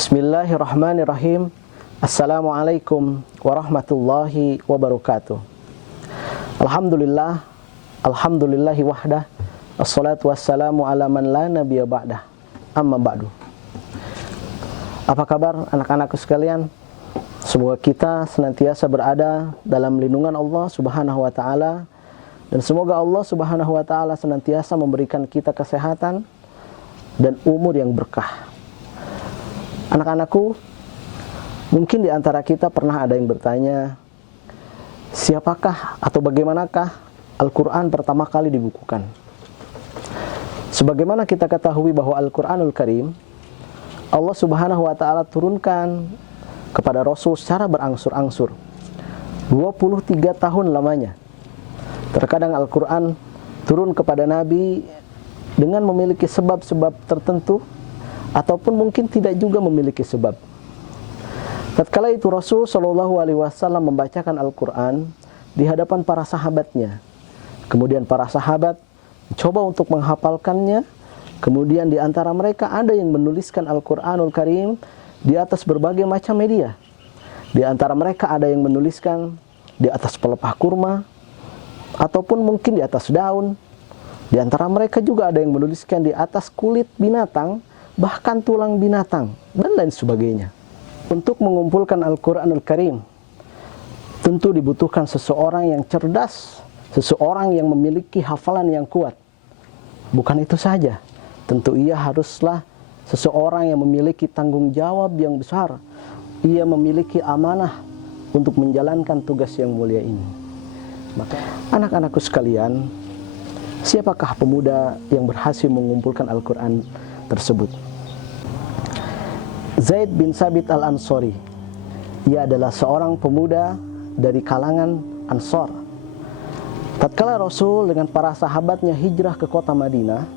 Bismillahirrahmanirrahim. Assalamualaikum warahmatullahi wabarakatuh. Alhamdulillah, alhamdulillahi wahdah. Assalatu wassalamu ala man la nabiyya ba'dah. Amma ba'du. Apa kabar anak-anakku sekalian? Semoga kita senantiasa berada dalam lindungan Allah Subhanahu wa taala, dan semoga Allah Subhanahu wa taala senantiasa memberikan kita kesehatan dan umur yang berkah. Anak-anakku, mungkin di antara kita pernah ada yang bertanya, siapakah atau bagaimanakah Al-Quran pertama kali dibukukan? Sebagaimana kita ketahui bahwa Al-Quranul Karim, Allah Subhanahu wa ta'ala turunkan kepada Rasul secara berangsur-angsur, 23 tahun lamanya. Terkadang Al-Quran turun kepada Nabi dengan memiliki sebab-sebab tertentu, ataupun mungkin tidak juga memiliki sebab. Tatkala itu Rasul Shallallahu Alaihi Wasallam membacakan Al-Quran di hadapan para sahabatnya. Kemudian para sahabat coba untuk menghafalkannya. Kemudian di antara mereka ada yang menuliskan Al-Quranul Karim di atas berbagai macam media. Di antara mereka ada yang menuliskan di atas pelepah kurma, ataupun mungkin di atas daun. Di antara mereka juga ada yang menuliskan di atas kulit binatang, bahkan tulang binatang, dan lain sebagainya. Untuk mengumpulkan Al-Quranul Karim, tentu dibutuhkan seseorang yang cerdas, seseorang yang memiliki hafalan yang kuat. Bukan itu saja, tentu ia haruslah seseorang yang memiliki tanggung jawab yang besar. Ia memiliki amanah untuk menjalankan tugas yang mulia ini. Maka anak-anakku sekalian, siapakah pemuda yang berhasil mengumpulkan Al-Quran tersebut? Zaid bin Sabit al-Ansori. Ia adalah seorang pemuda dari kalangan Ansor. Tatkala Rasul dengan para sahabatnya hijrah ke kota Madinah,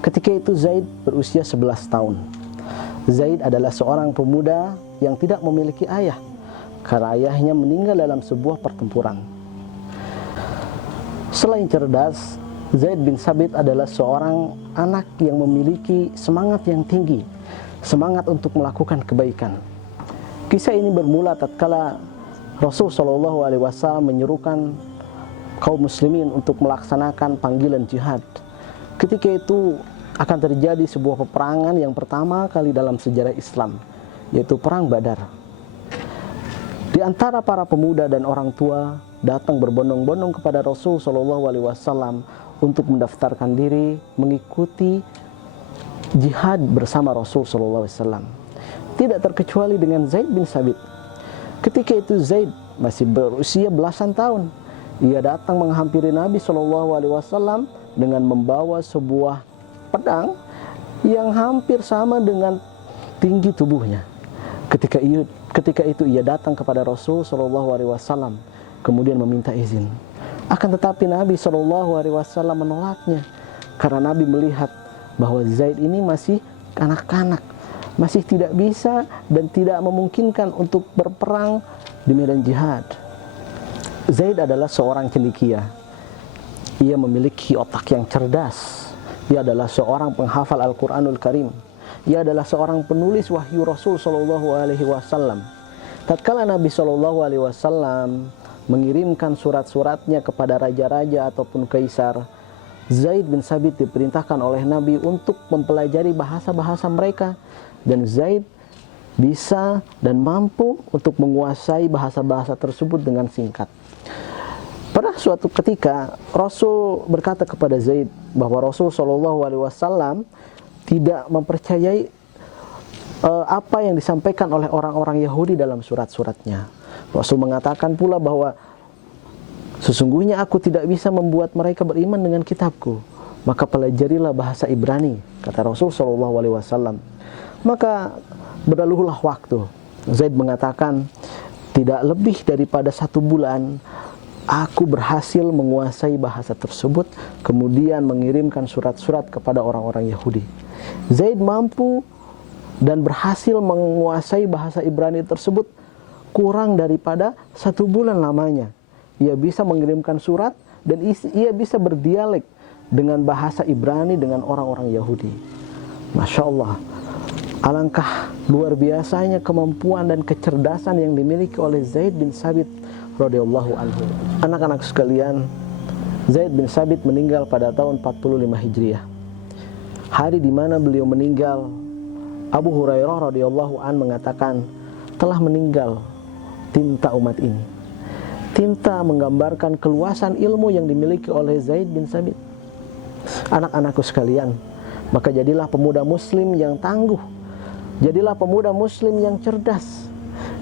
ketika itu Zaid berusia 11 tahun. Zaid adalah seorang pemuda yang tidak memiliki ayah, karena ayahnya meninggal dalam sebuah pertempuran. Selain cerdas, Zaid bin Sabit adalah seorang anak yang memiliki semangat yang tinggi, semangat untuk melakukan kebaikan. Kisah ini bermula tatkala Rasul Shallallahu Alaihi Wasallam menyerukan kaum muslimin untuk melaksanakan panggilan jihad. Ketika itu akan terjadi sebuah peperangan yang pertama kali dalam sejarah Islam, yaitu Perang Badar. Di antara para pemuda dan orang tua datang berbondong-bondong kepada Rasul Shallallahu Alaihi Wasallam untuk mendaftarkan diri mengikuti jihad bersama Rasul Sallallahu Alaihi Wasallam. Tidak terkecuali dengan Zaid bin Sabit. Ketika itu Zaid masih berusia belasan tahun. Ia datang menghampiri Nabi Sallallahu Alaihi Wasallam dengan membawa sebuah pedang yang hampir sama dengan tinggi tubuhnya. Ketika itu ia datang kepada Rasul Sallallahu Alaihi Wasallam, kemudian meminta izin. Akan tetapi Nabi Sallallahu Alaihi Wasallam menolaknya, karena Nabi melihat bahwa Zaid ini masih kanak-kanak, masih tidak bisa dan tidak memungkinkan untuk berperang di medan jihad. Zaid adalah seorang cendekia. Ia memiliki otak yang cerdas. Ia adalah seorang penghafal Al-Quranul Karim. Ia adalah seorang penulis wahyu Rasul Shallallahu Alaihi Wasallam. Tatkala Nabi Shallallahu Alaihi Wasallam mengirimkan surat-suratnya kepada raja-raja ataupun kaisar, Zaid bin Sabit diperintahkan oleh Nabi untuk mempelajari bahasa-bahasa mereka, dan Zaid bisa dan mampu untuk menguasai bahasa-bahasa tersebut dengan singkat. Pada suatu ketika Rasul berkata kepada Zaid bahwa Rasul Shallallahu Alaihi Wasallam tidak mempercayai apa yang disampaikan oleh orang-orang Yahudi dalam surat-suratnya. Rasul mengatakan pula bahwa sesungguhnya aku tidak bisa membuat mereka beriman dengan kitabku. Maka pelajarilah bahasa Ibrani, kata Rasul Shallallahu Alaihi Wasallam. Maka berlalulah waktu. Zaid mengatakan, tidak lebih daripada 1 bulan aku berhasil menguasai bahasa tersebut, kemudian mengirimkan surat-surat kepada orang-orang Yahudi. Zaid mampu dan berhasil menguasai bahasa Ibrani tersebut kurang daripada 1 bulan lamanya. Ia bisa mengirimkan surat dan ia bisa berdialek dengan bahasa Ibrani dengan orang-orang Yahudi. Masya Allah. Alangkah luar biasanya kemampuan dan kecerdasan yang dimiliki oleh Zaid bin Sabit radhiyallahu anhu. Anak-anak sekalian, Zaid bin Sabit meninggal pada tahun 45 Hijriah. Hari di mana beliau meninggal, Abu Hurairah radhiyallahu anhu mengatakan, telah meninggal tinta umat ini. Tinta menggambarkan keluasan ilmu yang dimiliki oleh Zaid bin Sabit. Anak-anakku sekalian, maka jadilah pemuda muslim yang tangguh. Jadilah pemuda muslim yang cerdas.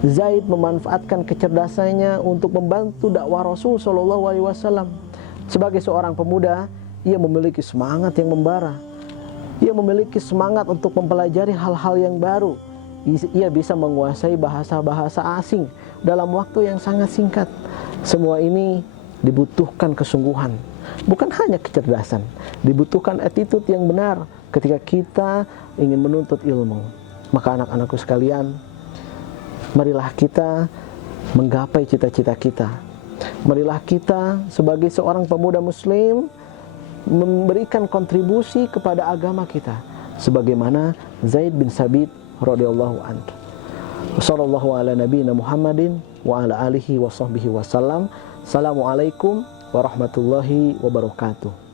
Zaid memanfaatkan kecerdasannya untuk membantu dakwah Rasul sallallahu alaihi wasallam. Sebagai seorang pemuda, ia memiliki semangat yang membara. Ia memiliki semangat untuk mempelajari hal-hal yang baru. Ia bisa menguasai bahasa-bahasa asing dalam waktu yang sangat singkat. Semua ini dibutuhkan kesungguhan, bukan hanya kecerdasan. Dibutuhkan attitude yang benar ketika kita ingin menuntut ilmu. Maka anak-anakku sekalian, marilah kita menggapai cita-cita kita. Marilah kita sebagai seorang pemuda muslim memberikan kontribusi kepada agama kita sebagaimana Zaid bin Sabit radhiyallahu anhu. Wassallallahu ala nabiyina Muhammadin wa ala alihi wa sahbihi wasallam. Assalamualaikum warahmatullahi wabarakatuh.